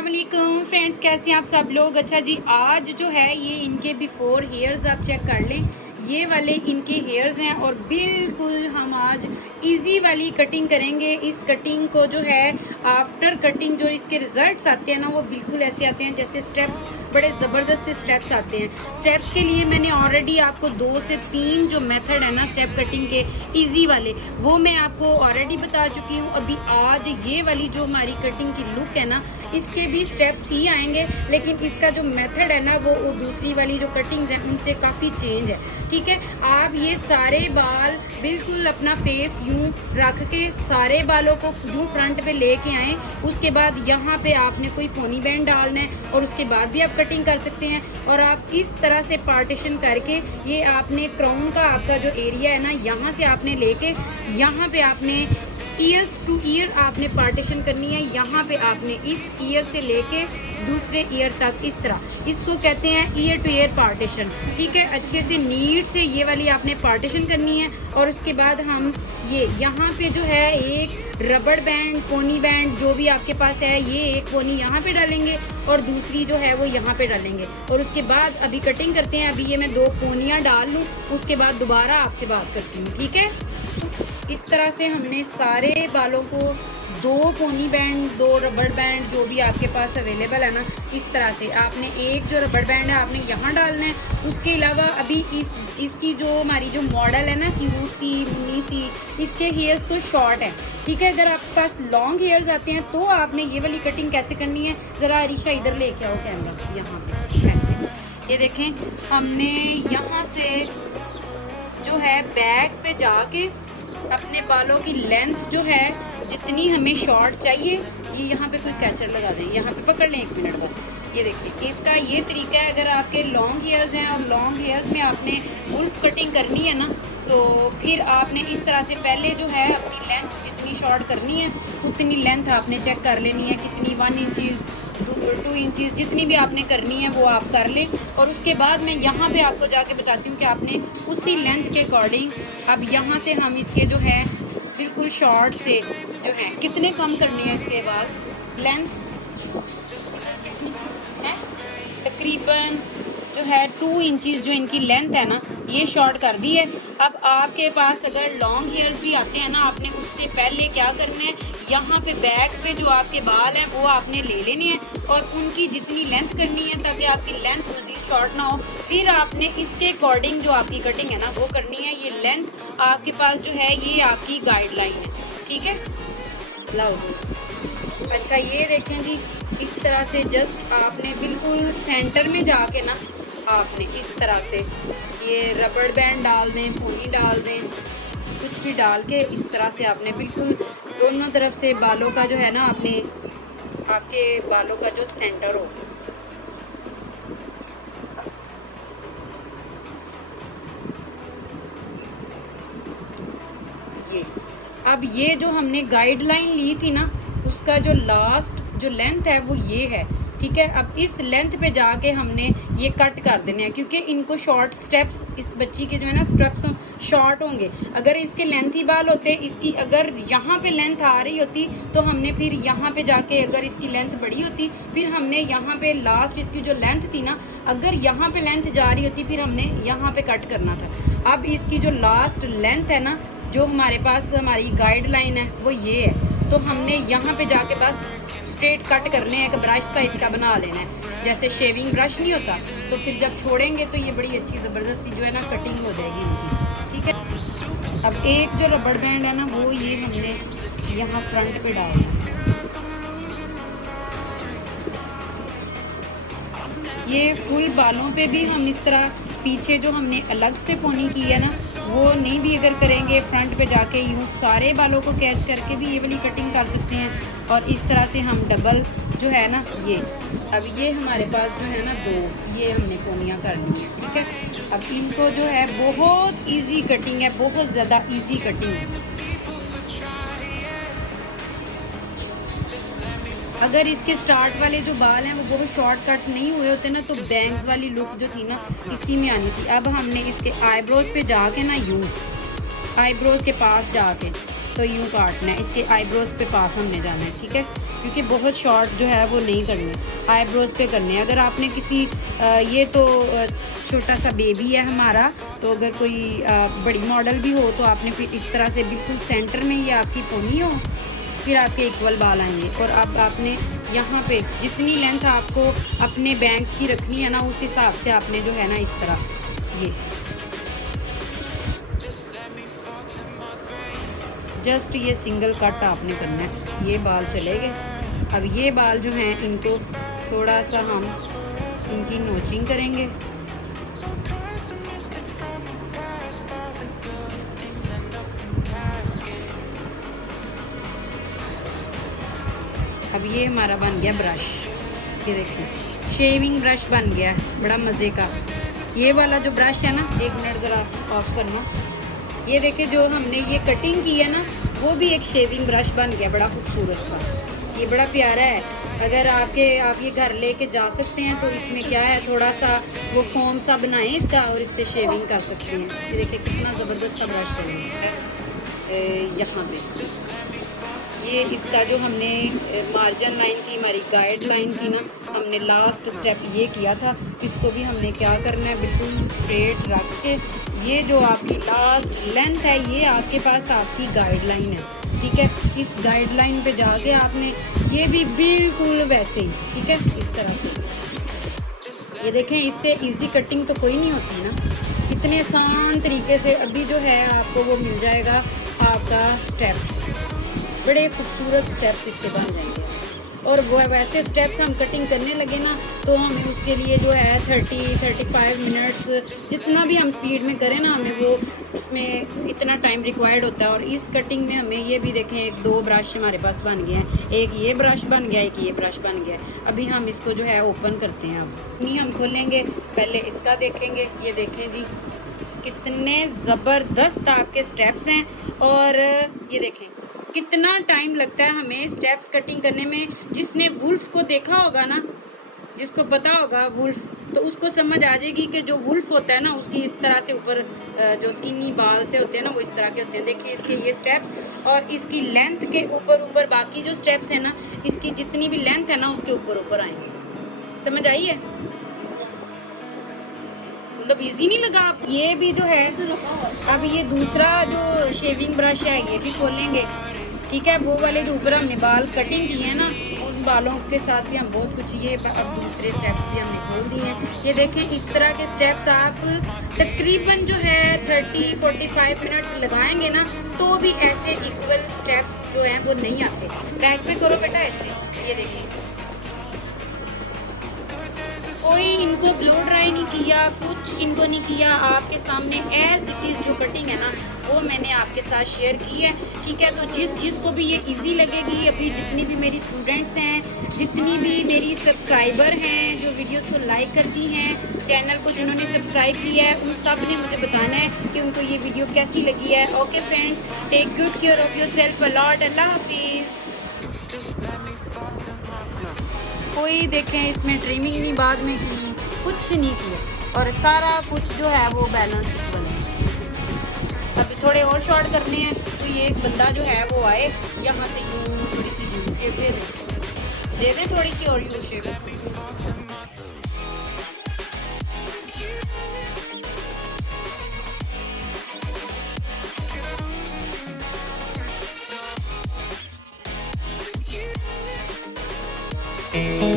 अस्सलाम वालेकुम फ्रेंड्स, कैसे हैं आप सब लोग। अच्छा जी, आज जो है ये इनके बिफोर हेयर्स आप चेक कर लें। ये वाले इनके हेयर्स हैं और बिल्कुल हम आज इजी वाली कटिंग करेंगे। इस कटिंग को जो है आफ्टर कटिंग जो इसके रिजल्ट्स आते हैं ना, वो बिल्कुल ऐसे आते हैं जैसे स्टेप्स, बड़े ज़बरदस्त से स्टेप्स आते हैं। स्टेप्स के लिए मैंने ऑलरेडी आपको 2 से 3 जो मेथड है ना स्टेप कटिंग के इजी वाले, वो मैं आपको ऑलरेडी बता चुकी हूँ। अभी आज ये वाली जो हमारी कटिंग की लुक है ना, इसके भी स्टेप्स ही आएंगे, लेकिन इसका जो मेथड है ना वो दूसरी वाली जो कटिंग्स हैं उनसे काफ़ी चेंज है। ठीक है, आप ये सारे बाल बिल्कुल अपना फेस यूं रख के सारे बालों को यूं फ्रंट पे लेके आएँ। उसके बाद यहाँ पे आपने कोई पोनी बैंड डालना है और उसके बाद भी आप कटिंग कर सकते हैं। और आप इस तरह से पार्टीशन करके ये आपने क्राउन का आपका जो एरिया है ना, यहाँ से आपने लेके यहाँ पे आपने ईयर्स टू ईयर आपने पार्टीशन करनी है। यहाँ पे आपने इस ईयर से लेके दूसरे ईयर तक इस तरह, इसको कहते हैं ईयर टू ईयर पार्टीशन। ठीक है, अच्छे से नीट से ये वाली आपने पार्टीशन करनी है। और उसके बाद हम ये यहाँ पे जो है एक रबड़ बैंड, पोनी बैंड जो भी आपके पास है, ये एक पोनी यहाँ पे डालेंगे और दूसरी जो है वो यहाँ पे डालेंगे। और उसके बाद अभी कटिंग करते हैं। अभी ये मैं 2 पोनियाँ डाल लूँ, उसके बाद दोबारा आपसे बात करती हूँ। ठीक है, इस तरह से हमने सारे बालों को 2 पोनी बैंड, 2 रबड़ बैंड जो भी आपके पास अवेलेबल है ना, इस तरह से आपने एक जो रबड़ बैंड है आपने यहाँ डालना है। उसके अलावा अभी इसकी जो हमारी जो मॉडल है ना, क्यूट सी मुन्नी सी, इसके हेयर्स तो शॉर्ट है। ठीक है, अगर आपके पास लॉन्ग हेयर्स आते हैं तो आपने ये वाली कटिंग कैसे करनी है, ज़रा अरीशा इधर लेके आओ कैमरा, यहाँ पे ऐसे। ये देखें, हमने यहाँ से जो है बैक पे जाके अपने बालों की लेंथ जो है जितनी हमें शॉर्ट चाहिए, ये यहाँ पे कोई कैचर लगा दें, यहाँ पे पकड़ लें 1 मिनट बस। ये देखिए, इसका ये तरीका है। अगर आपके लॉन्ग हेयर्स हैं और लॉन्ग हेयर्स में आपने वुल्फ कटिंग करनी है ना, तो फिर आपने इस तरह से पहले जो है अपनी लेंथ जितनी शॉर्ट करनी है उतनी लेंथ आपने चेक कर लेनी है, कितनी 1 इंचज़ 2 इंचज़ जितनी भी आपने करनी है वो आप कर लें। और उसके बाद मैं यहाँ पे आपको जाके बताती हूँ कि आपने उसी लेंथ के अकॉर्डिंग अब यहाँ से हम इसके जो है बिल्कुल शॉर्ट से जो है कितने कम करने हैं इसके बाद लेंथ है तकरीबन जो है 2 इंचज़ जो इनकी लेंथ है ना, ये शॉर्ट कर दी है। अब आपके पास अगर लॉन्ग हेयर्स भी आते हैं ना, आपने उससे पहले क्या करना है, यहाँ पे बैक पे जो आपके बाल हैं वो आपने ले लेने हैं और उनकी जितनी लेंथ करनी है ताकि आपकी लेंथ मज़ीद शॉर्ट ना हो। फिर आपने इसके अकॉर्डिंग जो आपकी कटिंग है ना वो करनी है। ये लेंथ आपके पास जो है ये आपकी गाइडलाइन है। ठीक है, लाओ। अच्छा, ये देखें जी, इस तरह से जस्ट आपने बिल्कुल सेंटर में जाके ना आपने इस तरह से ये रबड़ बैंड डाल दें, पोनी डाल दें, कुछ भी डाल के इस तरह से आपने बिल्कुल दोनों तरफ से बालों का जो है ना, आपने आपके बालों का जो सेंटर हो, ये अब ये जो हमने गाइडलाइन ली थी ना, उसका जो लास्ट जो लेंथ है वो ये है। ठीक है, अब इस लेंथ पे जाके हमने ये कट कर देने हैं, क्योंकि इनको शॉर्ट स्टेप्स, इस बच्ची के जो है ना स्टेप्स शॉर्ट होंगे। अगर इसके लेंथ ही बाल होते, इसकी अगर यहाँ पे लेंथ आ रही होती तो हमने फिर यहाँ पे जाके, अगर इसकी लेंथ बड़ी होती फिर हमने यहाँ पे लास्ट इसकी जो लेंथ थी ना, अगर यहाँ पे लेंथ जा रही होती फिर हमने यहाँ पे कट करना था। अब इसकी जो लास्ट लेंथ है ना, जो हमारे पास हमारी गाइडलाइन है वो ये है, तो हमने यहाँ पे जाके बस स्ट्रेट कट करने हैं। एक ब्रश साइज का बना लेना है, जैसे शेविंग ब्रश नहीं होता, तो फिर जब छोड़ेंगे तो ये बड़ी अच्छी ज़बरदस्ती जो है ना कटिंग हो जाएगी इनकी। ठीक है, अब एक जो रबड़ बैंड है ना वो ये हमने यहाँ फ्रंट पे डालना है। ये फुल बालों पे भी हम इस तरह पीछे जो हमने अलग से पोनी की है ना वो नहीं भी अगर करेंगे, फ्रंट पे जाके यूँ सारे बालों को कैच करके भी ये वाली कटिंग कर सकते हैं। और इस तरह से हम डबल जो है ना, ये अब ये हमारे पास जो है ना 2 ये हमने पोनियाँ करनी है। ठीक है, अब इनको जो है बहुत ईजी कटिंग है, बहुत ज़्यादा ईजी कटिंग है। अगर इसके स्टार्ट वाले जो बाल हैं वो बहुत शॉर्ट कट नहीं हुए होते ना, तो बैंग्स वाली लुक जो थी ना इसी में आनी थी। अब हमने इसके आईब्रोज पे जाके ना यूँ आईब्रोज के पास जाके तो यूँ काटना है, इसके आईब्रोज पे पास हमने जाना है। ठीक है, क्योंकि बहुत शॉर्ट जो है वो नहीं करने, आईब्रोज़ पे करने। अगर आपने किसी ये तो छोटा सा बेबी है हमारा, तो अगर कोई बड़ी मॉडल भी हो तो आपने फिर इस तरह से बिल्कुल सेंटर में ये आपकी पोनी हो, फिर आपके इक्वल बाल आएंगे। और अब आपने यहाँ पे जितनी लेंथ आपको अपने बैंग्स की रखनी है ना, उस हिसाब से आपने जो है ना इस तरह ये जस्ट ये सिंगल कट आपने करना है। ये बाल चले गए। अब ये बाल जो हैं इनको थोड़ा सा हम इनकी नोचिंग करेंगे। अब ये हमारा बन गया ब्रश, ये देखिए शेविंग ब्रश बन गया, बड़ा मज़े का। ये वाला जो ब्रश है ना, 1 मिनट ज़रा ऑफ करना। ये देखिए जो हमने ये कटिंग की है ना, वो भी एक शेविंग ब्रश बन गया, बड़ा खूबसूरत सा। ये बड़ा प्यारा है। अगर आप ये घर लेके जा सकते हैं तो इसमें क्या है, थोड़ा सा वो फोम सा बनाएं इसका और इससे शेविंग कर सकते हैं। ये देखिए कितना ज़बरदस्त सा ब्रश है यहाँ पे। ये इसका जो हमने मार्जिन लाइन थी, हमारी गाइड लाइन थी ना, हमने लास्ट स्टेप ये किया था। इसको भी हमने क्या करना है, बिल्कुल स्ट्रेट रख के ये जो आपकी लास्ट लेंथ है, ये आपके पास आपकी गाइडलाइन है, ठीक है। इस गाइडलाइन पे जाके आपने ये भी बिल्कुल वैसे ही, ठीक है, इस तरह से। ये देखें, इससे इजी कटिंग तो कोई नहीं होती ना, इतने आसान तरीके से। अभी जो है आपको वो मिल जाएगा आपका स्टेप्स, बड़े खूबसूरत स्टेप्स इससे बन जाएंगे। और वो वैसे स्टेप्स हम कटिंग करने लगे ना, तो हमें उसके लिए जो है 30-35 मिनट्स जितना भी हम स्पीड में करें ना, हमें वो उसमें इतना टाइम रिक्वायर्ड होता है। और इस कटिंग में हमें ये भी देखें, 1-2 ब्रश हमारे पास बन गए हैं, एक ये ब्रश बन गया, एक ये ब्रश बन गया। अभी हम इसको जो है ओपन करते हैं। अब नहीं हम खोलेंगे, पहले इसका देखेंगे। ये देखें जी कितने ज़बरदस्त आपके स्टेप्स हैं। और ये देखें कितना टाइम लगता है हमें स्टेप्स कटिंग करने में। जिसने वुल्फ को देखा होगा ना, जिसको पता होगा वुल्फ, तो उसको समझ आ जाएगी कि जो वुल्फ होता है ना, उसकी इस तरह से ऊपर जो स्किनी बाल से होते हैं ना, वो इस तरह के होते हैं। देखिए इसके ये स्टेप्स, और इसकी लेंथ के ऊपर बाकी जो स्टेप्स हैं ना, इसकी जितनी भी लेंथ है ना, उसके ऊपर आएंगे। समझ आई है? मतलब इजी नहीं लगा? आप ये भी जो है, अब ये दूसरा जो शेविंग ब्रश है ये भी खोलेंगे, ठीक है। वो वाले जो ऊपर हमने बाल कटिंग किए हैं ना, उन बालों के साथ भी हम बहुत कुछ ये अब दूसरे स्टेप्स भी हमने खोल दिए हैं। ये देखें इस तरह के स्टेप्स आप तकरीबन जो है 30-45 मिनट्स लगाएंगे ना, तो भी ऐसे इक्वल स्टेप्स जो हैं वो नहीं आते। बैक पे करो बेटा ऐसे। ये देखिए कोई इनको ब्लो ड्राई नहीं किया, कुछ इनको नहीं किया, आपके सामने एज इट इज़ जो कटिंग है ना, वो मैंने आपके साथ शेयर की है, ठीक है। तो जिसको भी ये इजी लगेगी, अभी जितनी भी मेरी स्टूडेंट्स हैं, जितनी भी मेरी सब्सक्राइबर हैं जो वीडियोस को लाइक करती हैं, चैनल को जिन्होंने सब्सक्राइब किया है, उन सब ने मुझे बताना है कि उनको ये वीडियो कैसी लगी है। Okay friends, take good care of yourself a lot. अल्लाह हाफिज़। कोई देखें इसमें ट्रिमिंग नहीं बाद में की, कुछ नहीं किया, और सारा कुछ जो है वो बैलेंस बने। अभी थोड़े और शॉर्ट करने हैं, तो ये एक बंदा जो है वो आए, यहाँ से यूँ थोड़ी सी यू शेप दे दे थोड़ी सी और यू शेप। Mm-hmm.